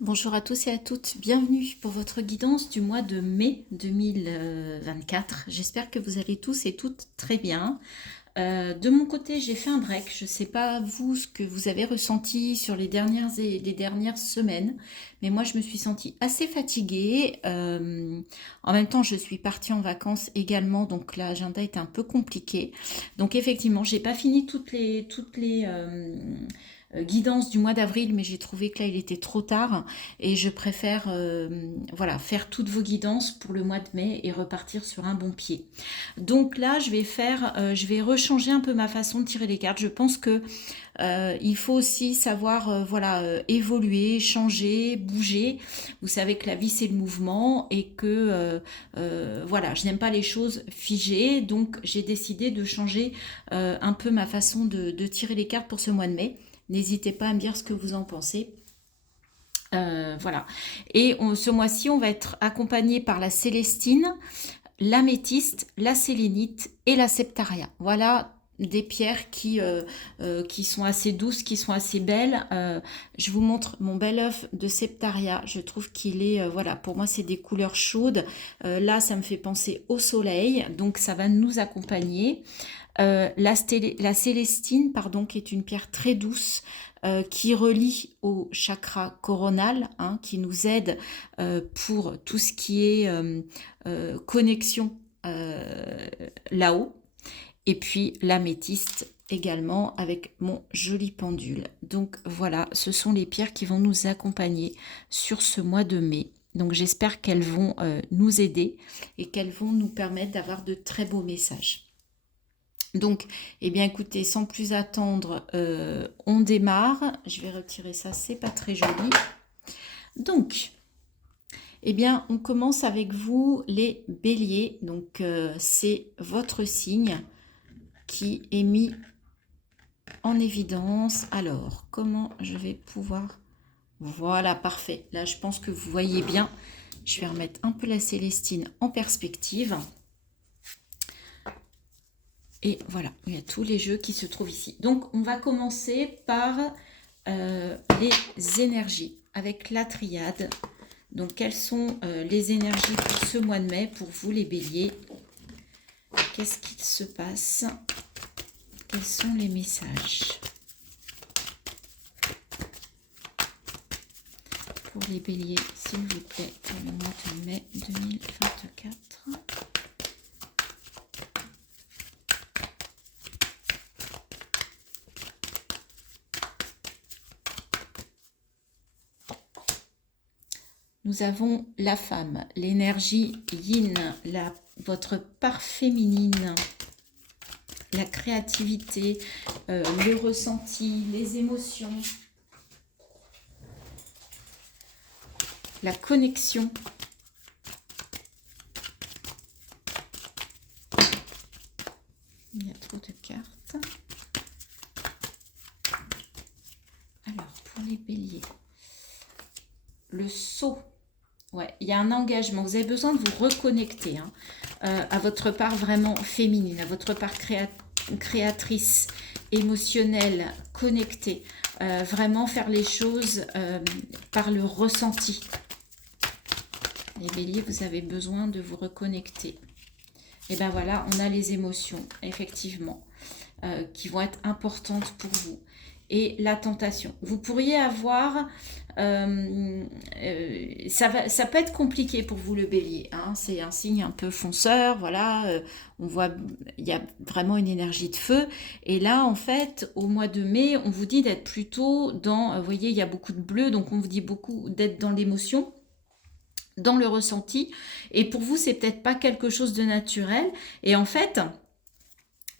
Bonjour à tous et à toutes, bienvenue pour votre guidance du mois de mai 2024. J'espère que vous allez tous et toutes très bien. De mon côté, j'ai fait un break. Je ne sais pas vous ce que vous avez ressenti sur les dernières semaines, mais moi je me suis sentie assez fatiguée. En même temps, je suis partie en vacances également, donc l'agenda était un peu compliqué. Donc effectivement, j'ai pas fini toutes les guidances du mois d'avril, mais j'ai trouvé que là il était trop tard et je préfère voilà, faire toutes vos guidances pour le mois de mai et repartir sur un bon pied. Donc là, je vais rechanger un peu ma façon de tirer les cartes. Je pense que il faut aussi savoir, voilà, évoluer, changer, bouger. Vous savez que la vie c'est le mouvement et que voilà, je n'aime pas les choses figées, donc j'ai décidé de changer un peu ma façon de tirer les cartes pour ce mois de mai. N'hésitez pas à me dire ce que vous en pensez. Voilà. Ce mois-ci, on va être accompagné par la Célestine, l'améthyste, la sélénite et la septaria. Voilà des pierres qui sont assez douces, qui sont assez belles. Je vous montre mon bel œuf de septaria. Je trouve qu'il est, voilà, pour moi c'est des couleurs chaudes. Là, ça me fait penser au soleil, donc ça va nous accompagner. La célestine, pardon, qui est une pierre très douce, qui relie au chakra coronal, hein, qui nous aide pour tout ce qui est connexion là-haut. Et puis l'améthyste également avec mon joli pendule. Donc voilà, ce sont les pierres qui vont nous accompagner sur ce mois de mai. Donc j'espère qu'elles vont nous aider et qu'elles vont nous permettre d'avoir de très beaux messages. Donc, eh bien écoutez, sans plus attendre, on démarre. Je vais retirer ça, c'est pas très joli. Donc, eh bien, on commence avec vous, les béliers. Donc, c'est votre signe qui est mis en évidence. Alors, comment je vais pouvoir... Voilà, parfait. Là, je pense que vous voyez bien. Je vais remettre un peu la Célestine en perspective. Et voilà, il y a tous les jeux qui se trouvent ici. Donc, on va commencer par les énergies avec la triade. Donc, quelles sont les énergies pour ce mois de mai pour vous, les béliers? Qu'est-ce qu'il se passe? Quels sont les messages pour les béliers, s'il vous plaît, pour le mois de mai 2024? Nous avons la femme, l'énergie yin, votre part féminine, la créativité, le ressenti, les émotions, la connexion. Il y a trop de cartes. Alors, pour les béliers, le saut. Ouais, il y a un engagement. Vous avez besoin de vous reconnecter hein, à votre part vraiment féminine, à votre part créatrice, émotionnelle, connectée. Vraiment faire les choses par le ressenti. Les béliers, vous avez besoin de vous reconnecter. Et bien voilà, on a les émotions, effectivement, qui vont être importantes pour vous. Et la tentation. Vous pourriez avoir... ça peut être compliqué pour vous, le bélier. Hein. C'est un signe un peu fonceur, voilà. On voit, il y a vraiment une énergie de feu. Et là, en fait, au mois de mai, on vous dit d'être plutôt dans... vous voyez, il y a beaucoup de bleu, donc on vous dit beaucoup d'être dans l'émotion, dans le ressenti. Et pour vous, c'est peut-être pas quelque chose de naturel. Et en fait...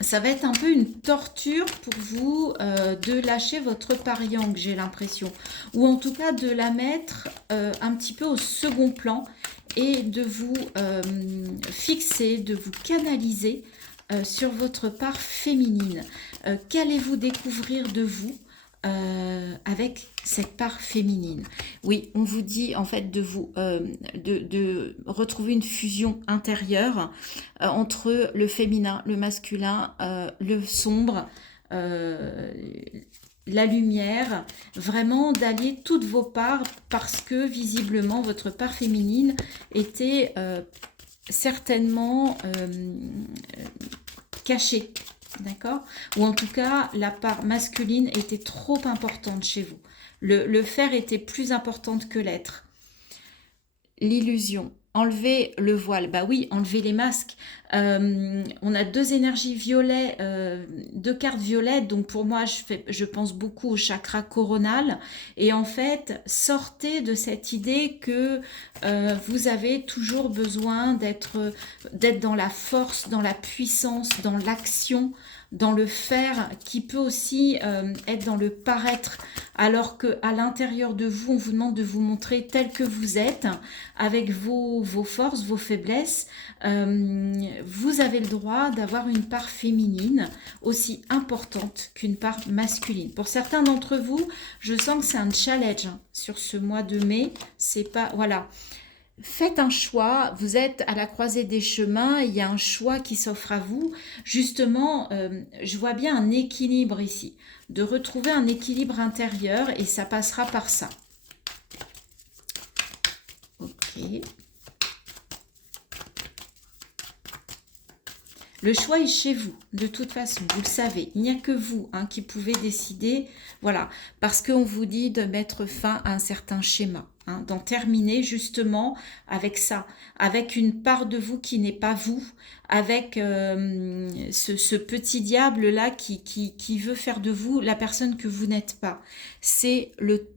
ça va être un peu une torture pour vous de lâcher votre part yang, j'ai l'impression. Ou en tout cas de la mettre un petit peu au second plan et de vous fixer, de vous canaliser sur votre part féminine. Qu'allez-vous découvrir de vous avec cette part féminine? Oui, on vous dit en fait de vous de retrouver une fusion intérieure entre le féminin, le masculin, le sombre, la lumière, vraiment d'allier toutes vos parts parce que visiblement votre part féminine était certainement cachée, d'accord? Ou en tout cas, la part masculine était trop importante chez vous. Le faire était plus importante que l'être. L'illusion. Enlever le voile. Bah oui, enlever les masques. On a deux énergies violettes, deux cartes violettes. Donc pour moi, je pense beaucoup au chakra coronal. Et en fait, sortez de cette idée que vous avez toujours besoin d'être dans la force, dans la puissance, dans l'action, dans le faire, qui peut aussi être dans le paraître, alors qu'à l'intérieur de vous, on vous demande de vous montrer tel que vous êtes, avec vos forces, vos faiblesses. Vous avez le droit d'avoir une part féminine aussi importante qu'une part masculine. Pour certains d'entre vous, je sens que c'est un challenge sur ce mois de mai. C'est pas, voilà. Faites un choix, vous êtes à la croisée des chemins, il y a un choix qui s'offre à vous. Justement, je vois bien un équilibre ici, de retrouver un équilibre intérieur et ça passera par ça. Ok. Le choix est chez vous, de toute façon, vous le savez. Il n'y a que vous qui pouvez décider, voilà, parce qu'on vous dit de mettre fin à un certain schéma, d'en terminer justement avec ça, avec une part de vous qui n'est pas vous, avec ce petit diable-là qui veut faire de vous la personne que vous n'êtes pas.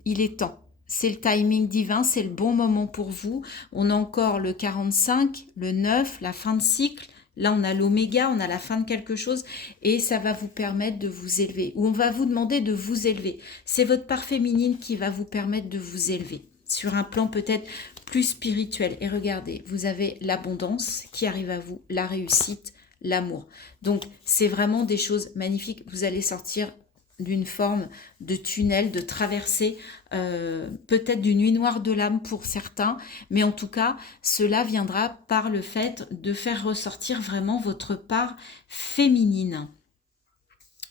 Il est temps. C'est le timing divin, c'est le bon moment pour vous. On a encore le 45, le 9, la fin de cycle. Là, on a l'oméga, on a la fin de quelque chose et ça va vous permettre de vous élever. Ou on va vous demander de vous élever. C'est votre part féminine qui va vous permettre de vous élever sur un plan peut-être plus spirituel. Et regardez, vous avez l'abondance qui arrive à vous, la réussite, l'amour. Donc, c'est vraiment des choses magnifiques. Vous allez sortir d'une forme de tunnel, de traversée, peut-être d'une nuit noire de l'âme pour certains, mais en tout cas, cela viendra par le fait de faire ressortir vraiment votre part féminine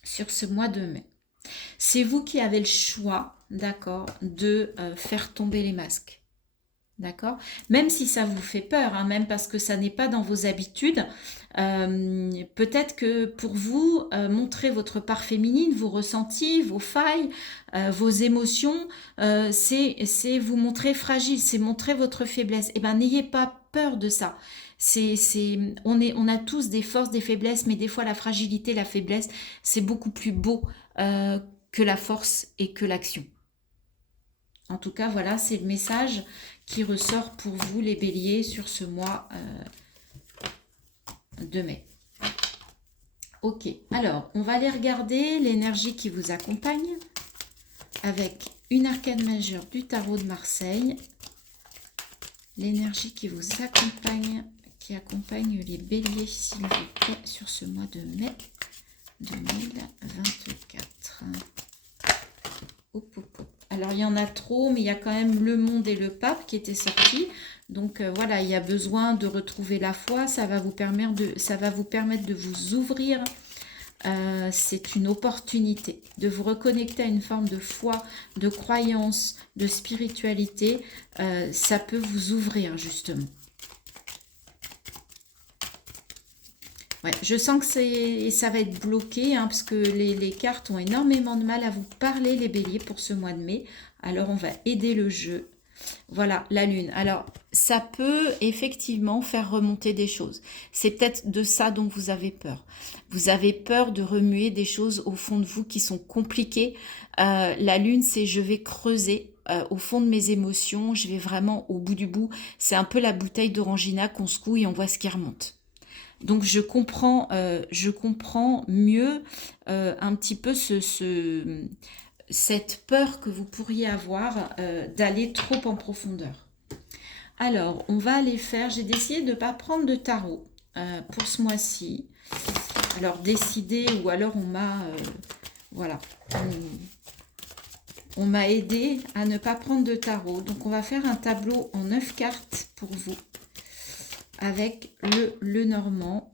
sur ce mois de mai. C'est vous qui avez le choix, d'accord, de faire tomber les masques. D'accord? Même si ça vous fait peur, même parce que ça n'est pas dans vos habitudes, peut-être que pour vous, montrer votre part féminine, vos ressentis, vos failles, vos émotions, c'est vous montrer fragile, c'est montrer votre faiblesse. Eh bien, n'ayez pas peur de ça. On a tous des forces, des faiblesses, mais des fois la fragilité, la faiblesse, c'est beaucoup plus beau que la force et que l'action. En tout cas, voilà, c'est le message qui ressort pour vous, les béliers, sur ce mois de mai. Ok, alors, on va aller regarder l'énergie qui vous accompagne avec une arcane majeure du tarot de Marseille. L'énergie qui vous accompagne, qui accompagne les béliers, s'il vous plaît, sur ce mois de mai 2024. Hop, hop, hop. Alors, il y en a trop, mais il y a quand même le monde et le pape qui étaient sortis. Donc, voilà, il y a besoin de retrouver la foi. Ça va vous permettre de vous ouvrir. C'est une opportunité de vous reconnecter à une forme de foi, de croyance, de spiritualité. Ça peut vous ouvrir, justement. Ouais, je sens que ça va être bloqué, parce que les cartes ont énormément de mal à vous parler, les béliers, pour ce mois de mai. Alors, on va aider le jeu. Voilà, la lune. Alors, ça peut effectivement faire remonter des choses. C'est peut-être de ça dont vous avez peur. Vous avez peur de remuer des choses au fond de vous qui sont compliquées. La lune, c'est je vais creuser au fond de mes émotions. Je vais vraiment au bout du bout. C'est un peu la bouteille d'orangina qu'on secoue et on voit ce qui remonte. Donc je comprends mieux un petit peu cette peur que vous pourriez avoir d'aller trop en profondeur. Alors, on va aller faire, j'ai décidé de ne pas prendre de tarot pour ce mois-ci. Alors, décider, ou alors on m'a, voilà, on m'a aidé à ne pas prendre de tarot. Donc, on va faire un tableau en 9 cartes pour vous, avec le normand.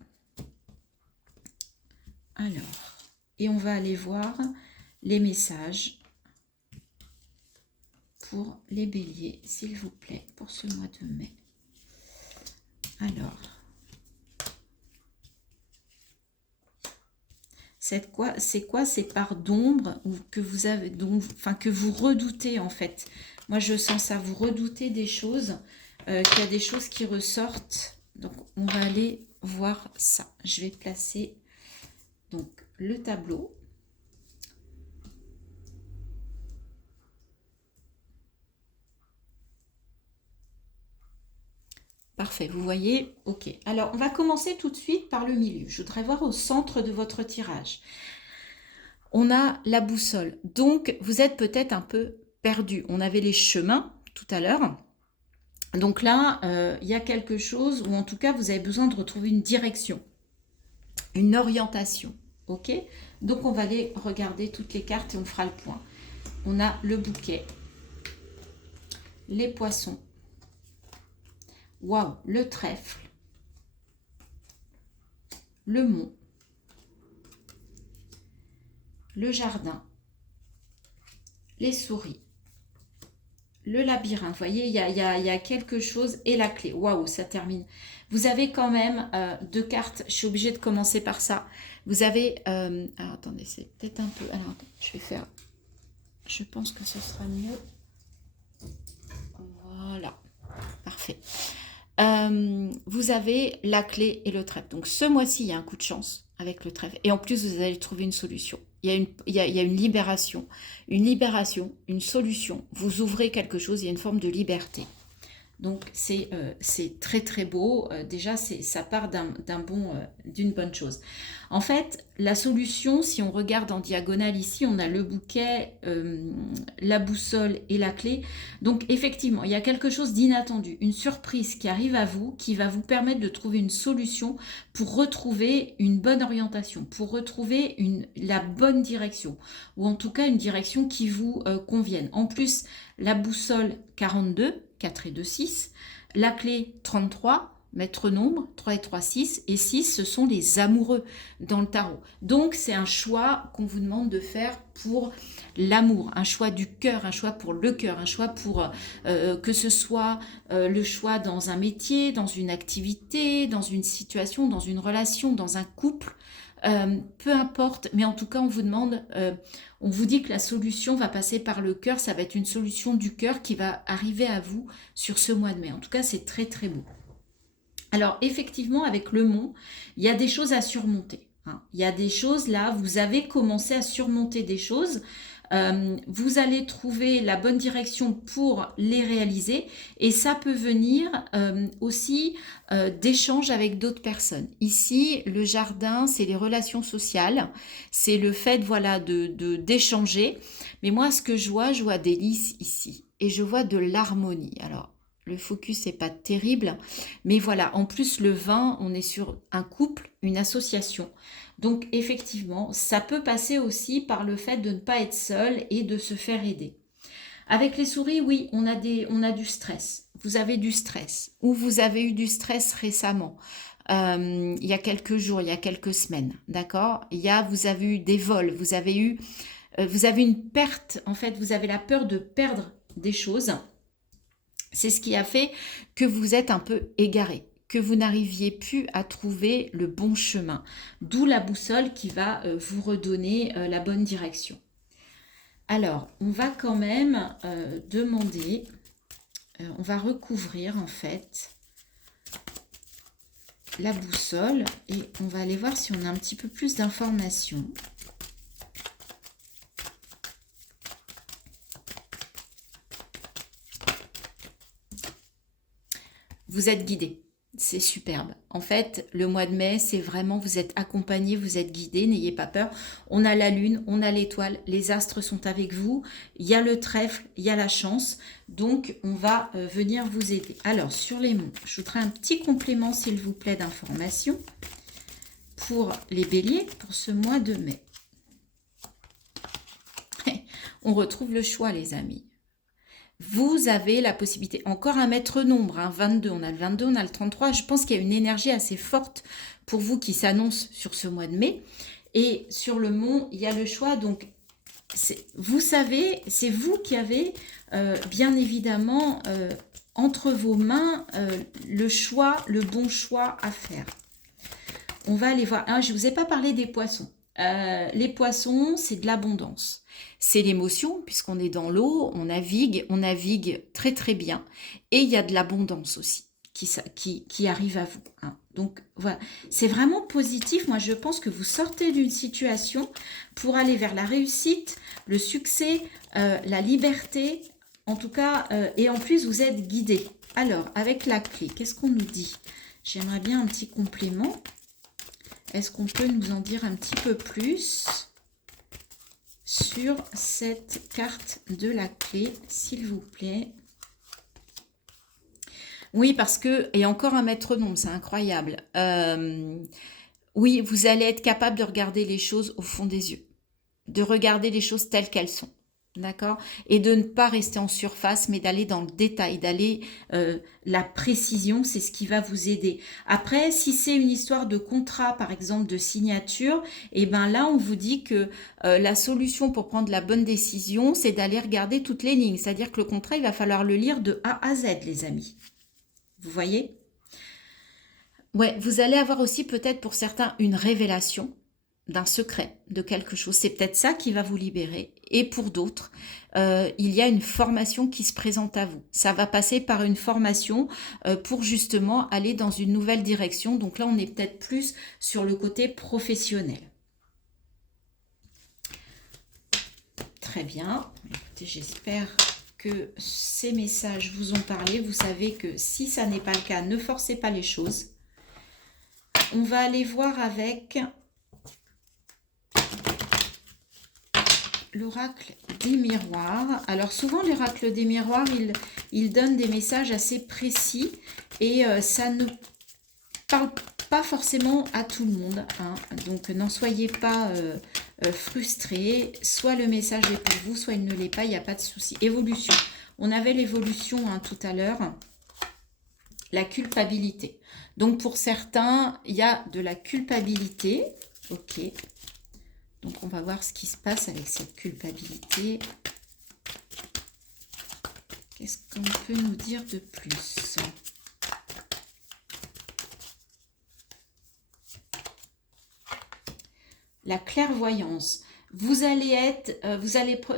Alors, et on va aller voir les messages pour les béliers, s'il vous plaît, pour ce mois de mai. Alors, c'est quoi ces parts d'ombre que vous avez, enfin que vous redoutez en fait. Moi, je sens ça, vous redoutez des choses, qu'il y a des choses qui ressortent. Donc, on va aller voir ça. Je vais placer donc le tableau. Parfait, vous voyez, ok. Alors, on va commencer tout de suite par le milieu. Je voudrais voir au centre de votre tirage. On a la boussole. Donc, vous êtes peut-être un peu perdu. On avait les chemins tout à l'heure. Donc là, il y a quelque chose, ou en tout cas, vous avez besoin de retrouver une direction, une orientation. Ok? Donc, on va aller regarder toutes les cartes et on fera le point. On a le bouquet, les poissons, waouh, le trèfle, le mont, le jardin, les souris, le labyrinthe. Vous voyez, il y a quelque chose et la clé. Waouh, ça termine. Vous avez quand même deux cartes. Je suis obligée de commencer par ça. Vous avez... alors, attendez, c'est peut-être un peu... Alors, je vais faire... Je pense que ce sera mieux. Voilà. Parfait. Vous avez la clé et le trèfle. Donc, ce mois-ci, il y a un coup de chance avec le trèfle. Et en plus, vous allez trouver une solution. Il y a une libération, une solution. Vous ouvrez quelque chose, il y a une forme de liberté. Donc, c'est très, très beau. Déjà, ça part d'une bonne chose. En fait, la solution, si on regarde en diagonale ici, on a le bouquet, la boussole et la clé. Donc, effectivement, il y a quelque chose d'inattendu, une surprise qui arrive à vous, qui va vous permettre de trouver une solution pour retrouver une bonne orientation, pour retrouver la bonne direction, ou en tout cas une direction qui vous convienne. En plus, la boussole 42, 4 et 2, 6. La clé 33, maître nombre, 3 et 3, 6. Et 6, ce sont les amoureux dans le tarot. Donc, c'est un choix qu'on vous demande de faire pour l'amour, un choix du cœur, un choix pour le cœur, un choix pour que ce soit le choix dans un métier, dans une activité, dans une situation, dans une relation, dans un couple. Peu importe, mais en tout cas, on vous demande... on vous dit que la solution va passer par le cœur, ça va être une solution du cœur qui va arriver à vous sur ce mois de mai. En tout cas, c'est très très beau. Alors effectivement, avec le mont, il y a des choses à surmonter. Il y a des choses là, vous avez commencé à surmonter des choses. Vous allez trouver la bonne direction pour les réaliser et ça peut venir aussi d'échanges avec d'autres personnes. Ici, le jardin, c'est les relations sociales, c'est le fait voilà d'échanger. Mais moi, ce que je vois des lys ici et je vois de l'harmonie. Alors, le focus n'est pas terrible, mais voilà, en plus le vin, on est sur un couple, une association. Donc effectivement, ça peut passer aussi par le fait de ne pas être seul et de se faire aider. Avec les souris, oui, on a du stress. Vous avez du stress ou vous avez eu du stress récemment. Il y a quelques jours, il y a quelques semaines, d'accord. Vous avez eu des vols, vous avez une perte. En fait, vous avez la peur de perdre des choses. C'est ce qui a fait que vous êtes un peu égaré, que vous n'arriviez plus à trouver le bon chemin. D'où la boussole qui va vous redonner la bonne direction. Alors, on va quand même demander, on va recouvrir en fait la boussole et on va aller voir si on a un petit peu plus d'informations. Vous êtes guidé, c'est superbe. En fait, le mois de mai, c'est vraiment, vous êtes accompagné, vous êtes guidé, n'ayez pas peur. On a la lune, on a l'étoile, les astres sont avec vous, il y a le trèfle, il y a la chance. Donc, on va venir vous aider. Alors, sur les mots, je voudrais un petit complément, s'il vous plaît, d'information pour les béliers, pour ce mois de mai. On retrouve le choix, les amis. Vous avez la possibilité, encore un maître nombre, 22, on a le 22, on a le 33, je pense qu'il y a une énergie assez forte pour vous qui s'annonce sur ce mois de mai. Et sur le mont, il y a le choix, donc vous savez, c'est vous qui avez bien évidemment entre vos mains le choix, le bon choix à faire. On va aller voir. Ah, je ne vous ai pas parlé des poissons. Les poissons, c'est de l'abondance. C'est l'émotion, puisqu'on est dans l'eau, on navigue très très bien. Et il y a de l'abondance aussi qui arrive à vous, hein. Donc voilà, c'est vraiment positif. Moi, je pense que vous sortez d'une situation pour aller vers la réussite, le succès, la liberté, en tout cas, et en plus, vous êtes guidé. Alors, avec la clé, qu'est-ce qu'on nous dit? J'aimerais bien un petit complément. Est-ce qu'on peut nous en dire un petit peu plus sur cette carte de la clé, s'il vous plaît? Oui, parce que, et encore un maître-nom, c'est incroyable. Oui, vous allez être capable de regarder les choses au fond des yeux, de regarder les choses telles qu'elles sont. D'accord? Et de ne pas rester en surface, mais d'aller dans le détail, d'aller la précision, c'est ce qui va vous aider. Après, si c'est une histoire de contrat, par exemple, de signature, et ben là, on vous dit que la solution pour prendre la bonne décision, c'est d'aller regarder toutes les lignes. C'est-à-dire que le contrat, il va falloir le lire de A à Z, les amis. Vous voyez? Ouais, vous allez avoir aussi peut-être pour certains une révélation d'un secret, de quelque chose. C'est peut-être ça qui va vous libérer. Et pour d'autres, il y a une formation qui se présente à vous. Ça va passer par une formation pour justement aller dans une nouvelle direction. Donc là, on est peut-être plus sur le côté professionnel. Très bien. Écoutez, j'espère que ces messages vous ont parlé. Vous savez que si ça n'est pas le cas, ne forcez pas les choses. On va aller voir avec l'oracle des miroirs. Alors souvent l'oracle des miroirs, il donne des messages assez précis et ça ne parle pas forcément à tout le monde, hein. Donc n'en soyez pas frustrés. Soit le message est pour vous, soit il ne l'est pas, il n'y a pas de souci. Évolution. On avait l'évolution, hein, tout à l'heure. La culpabilité. Donc pour certains, il y a de la culpabilité. Ok. Donc on va voir ce qui se passe avec cette culpabilité. Qu'est-ce qu'on peut nous dire de plus? La clairvoyance. Vous allez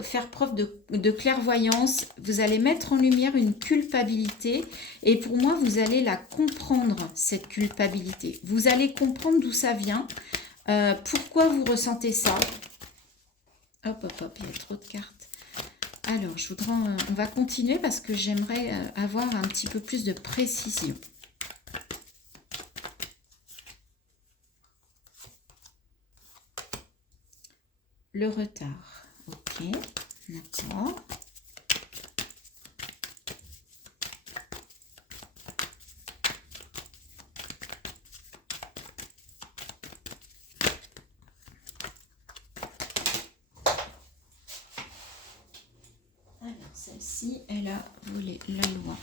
faire preuve de clairvoyance, vous allez mettre en lumière une culpabilité et pour moi, vous allez la comprendre, cette culpabilité. Vous allez comprendre d'où ça vient, pourquoi vous ressentez ça. Hop, hop, hop, il y a trop de cartes. Alors, on va continuer parce que j'aimerais avoir un petit peu plus de précision. Le retard. Ok, d'accord. Alors, celle-ci, elle a volé la loi.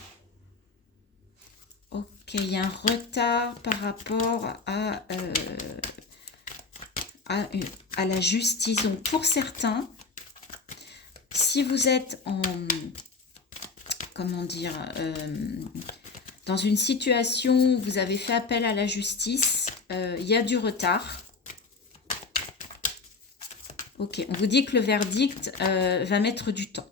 Ok, il y a un retard par rapport à la justice. Donc, pour certains, si vous êtes en... Comment dire dans une situation où vous avez fait appel à la justice, il y a du retard. Ok, on vous dit que le verdict va mettre du temps.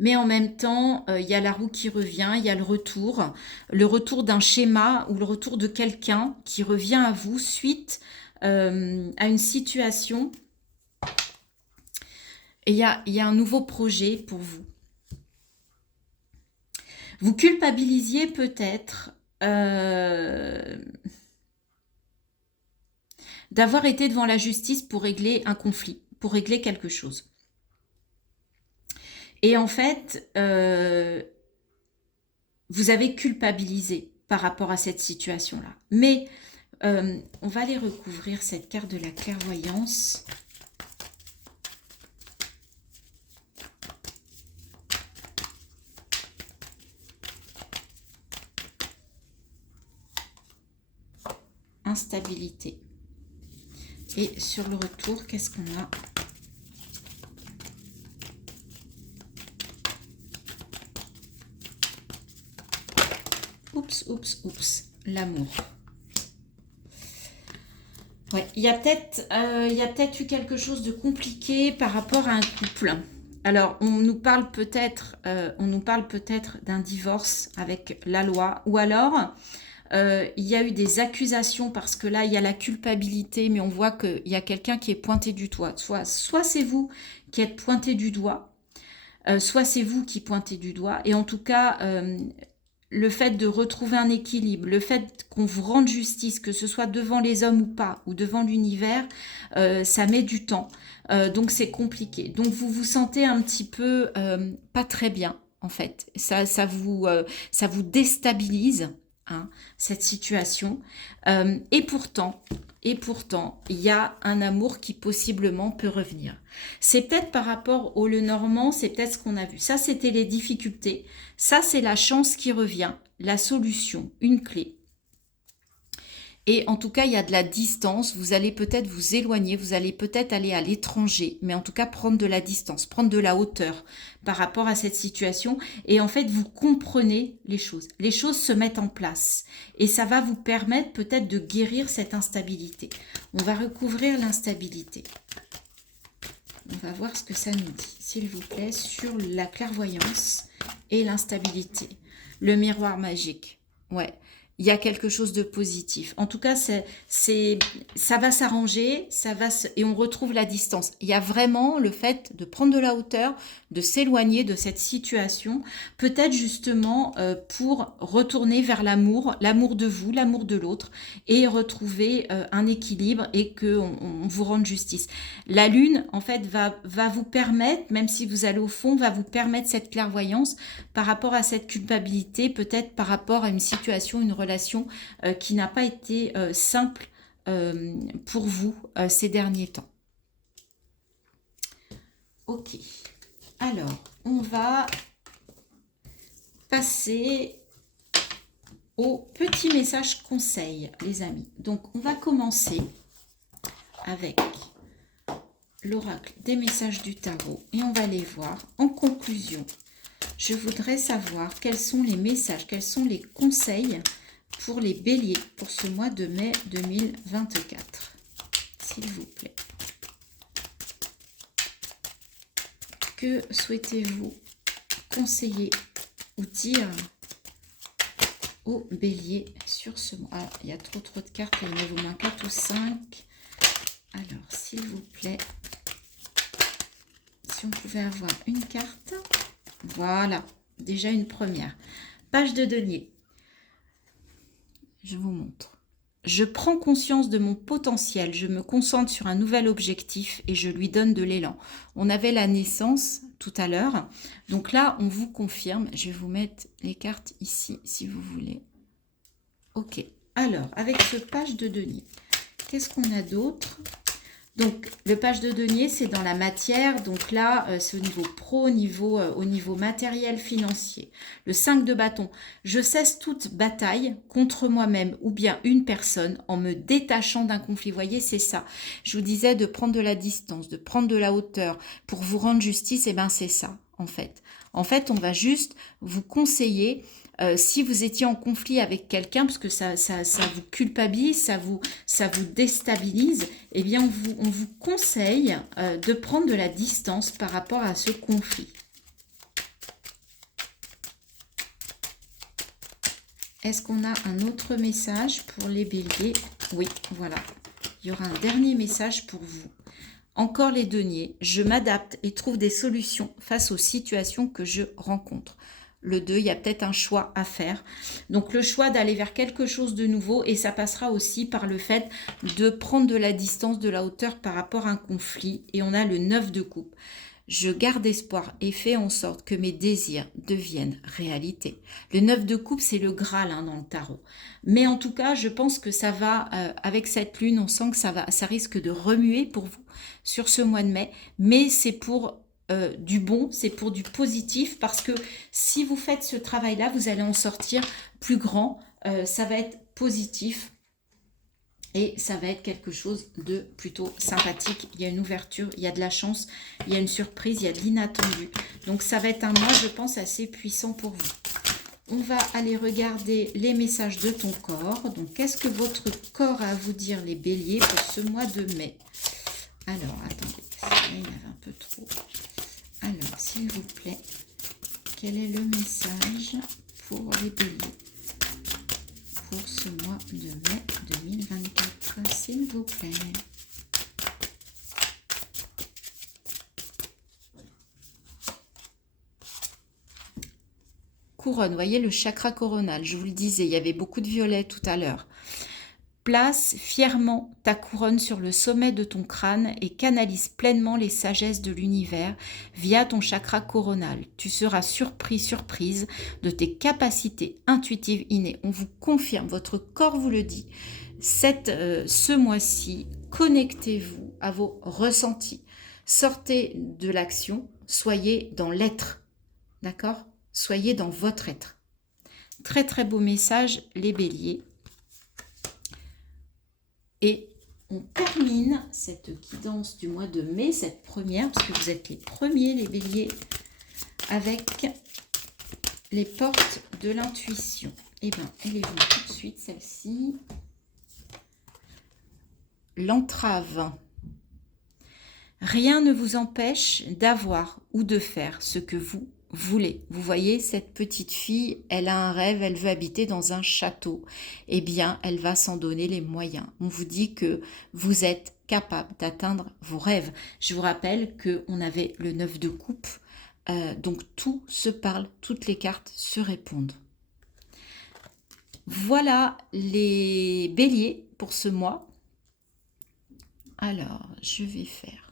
Mais en même temps, il y a la roue qui revient, il y a le retour d'un schéma ou le retour de quelqu'un qui revient à vous suite à une situation. Et il y a un nouveau projet pour vous. Vous culpabilisiez peut-être d'avoir été devant la justice pour régler un conflit, pour régler quelque chose. Et en fait, vous avez culpabilisé par rapport à cette situation-là. Mais on va aller recouvrir cette carte de la clairvoyance. Instabilité. Et sur le retour, qu'est-ce qu'on a? Oups, oups, oups. L'amour. Ouais, il y a peut-être eu quelque chose de compliqué par rapport à un couple. Alors, on nous parle peut-être d'un divorce avec la loi, ou alors il y a eu des accusations parce que là, il y a la culpabilité, mais on voit qu'il y a quelqu'un qui est pointé du doigt. Soit c'est vous qui êtes pointé du doigt, soit c'est vous qui pointez du doigt. Et en tout cas, le fait de retrouver un équilibre, le fait qu'on vous rende justice, que ce soit devant les hommes ou pas, ou devant l'univers, ça met du temps. Donc c'est compliqué. Donc vous vous sentez un petit peu pas très bien, en fait. Ça vous déstabilise, hein, cette situation. Et pourtant, il y a un amour qui possiblement peut revenir. C'est peut-être par rapport au Le Normand, c'est peut-être ce qu'on a vu. Ça, c'était les difficultés. Ça, c'est la chance qui revient, la solution, une clé. Et en tout cas, il y a de la distance. Vous allez peut-être vous éloigner, vous allez peut-être aller à l'étranger, mais en tout cas prendre de la distance, prendre de la hauteur par rapport à cette situation. Et en fait, vous comprenez les choses. Les choses se mettent en place. Et ça va vous permettre peut-être de guérir cette instabilité. On va recouvrir l'instabilité. On va voir ce que ça nous dit, s'il vous plaît, sur la clairvoyance et l'instabilité. Le miroir magique. Ouais, il y a quelque chose de positif. En tout cas, ça va s'arranger, et on retrouve la distance. Il y a vraiment le fait de prendre de la hauteur, de s'éloigner de cette situation, peut-être justement pour retourner vers l'amour de vous, l'amour de l'autre, et retrouver un équilibre et qu'on vous rende justice. La lune, en fait, va vous permettre, même si vous allez au fond, va vous permettre cette clairvoyance par rapport à cette culpabilité, peut-être par rapport à une situation, une relation qui n'a pas été simple pour vous ces derniers temps. Ok. Alors, on va passer au petit message conseil, les amis. Donc, on va commencer avec l'oracle des messages du tarot et on va les voir. En conclusion, je voudrais savoir quels sont les messages, quels sont les conseils pour les béliers pour ce mois de mai 2024. S'il vous plaît. Que souhaitez-vous conseiller ou dire aux béliers sur ce mois? Ah, il y a trop de cartes, il y en a au moins 4 ou 5. Alors, s'il vous plaît, si on pouvait avoir une carte. Voilà, déjà une première. Page de denier. Je vous montre. Je prends conscience de mon potentiel, je me concentre sur un nouvel objectif et je lui donne de l'élan. On avait la naissance tout à l'heure, donc là on vous confirme. Je vais vous mettre les cartes ici si vous voulez. Ok, alors avec ce page de denier, qu'est-ce qu'on a d'autre? Donc, le page de denier, c'est dans la matière. Donc là, c'est au niveau pro, au niveau matériel, financier. Le 5 de bâton. Je cesse toute bataille contre moi-même ou bien une personne en me détachant d'un conflit. Vous voyez, c'est ça. Je vous disais de prendre de la distance, de prendre de la hauteur pour vous rendre justice. Et bien, c'est ça, en fait. En fait, on va juste vous conseiller... si vous étiez en conflit avec quelqu'un, parce que ça vous culpabilise, ça vous déstabilise, eh bien on vous conseille de prendre de la distance par rapport à ce conflit. Est-ce qu'on a un autre message pour les béliers? Oui, voilà. Il y aura un dernier message pour vous. Encore les deniers. Je m'adapte et trouve des solutions face aux situations que je rencontre. Le 2, il y a peut-être un choix à faire. Donc le choix d'aller vers quelque chose de nouveau, et ça passera aussi par le fait de prendre de la distance, de la hauteur par rapport à un conflit. Et on a le 9 de coupe. Je garde espoir et fais en sorte que mes désirs deviennent réalité. Le 9 de coupe, c'est le Graal dans le tarot. Mais en tout cas, je pense que ça va, avec cette lune, on sent que ça risque de remuer pour vous sur ce mois de mai. Mais c'est pour... du bon, c'est pour du positif, parce que si vous faites ce travail-là, vous allez en sortir plus grand, ça va être positif Et ça va être quelque chose de plutôt sympathique. Il y a une ouverture, il y a de la chance, il y a une surprise, il y a de l'inattendu. Donc ça va être un mois, je pense, assez puissant pour vous. On va aller regarder les messages de ton corps. Donc qu'est-ce que votre corps a à vous dire, les béliers, pour ce mois de mai? Alors, attendez, là, il y en avait un peu trop. Alors, s'il vous plaît, quel est le message pour les béliers pour ce mois de mai 2024, s'il vous plaît? Couronne, voyez le chakra coronal, je vous le disais, il y avait beaucoup de violet tout à l'heure. Place fièrement ta couronne sur le sommet de ton crâne et canalise pleinement les sagesses de l'univers via ton chakra coronal. Tu seras surprise de tes capacités intuitives innées. On vous confirme, votre corps vous le dit. Ce mois-ci, connectez-vous à vos ressentis. Sortez de l'action, soyez dans l'être. D'accord? Soyez dans votre être. Très très beau message, les béliers. Et on termine cette guidance du mois de mai, cette première, parce que vous êtes les premiers, les béliers, avec les portes de l'intuition. Eh bien, elle est venue tout de suite, celle-ci. L'entrave. Rien ne vous empêche d'avoir ou de faire ce que vous voulez. Vous voyez, cette petite fille, elle a un rêve, elle veut habiter dans un château. Eh bien, elle va s'en donner les moyens. On vous dit que vous êtes capable d'atteindre vos rêves. Je vous rappelle qu'on avait le 9 de coupe. Donc, tout se parle, toutes les cartes se répondent. Voilà les béliers pour ce mois. Alors, je vais faire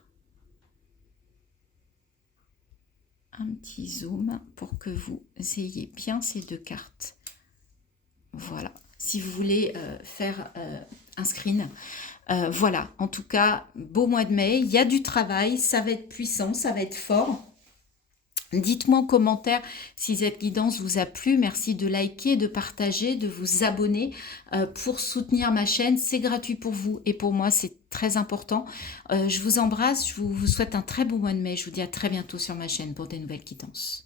un petit zoom pour que vous ayez bien ces deux cartes. Voilà, si vous voulez faire un screen. Voilà, en tout cas, beau mois de mai, il y a du travail, ça va être puissant, ça va être fort. Dites-moi en commentaire si cette guidance vous a plu. Merci de liker, de partager, de vous abonner pour soutenir ma chaîne. C'est gratuit pour vous et pour moi, c'est très important. Je vous embrasse, je vous souhaite un très bon mois de mai. Je vous dis à très bientôt sur ma chaîne pour des nouvelles guidances.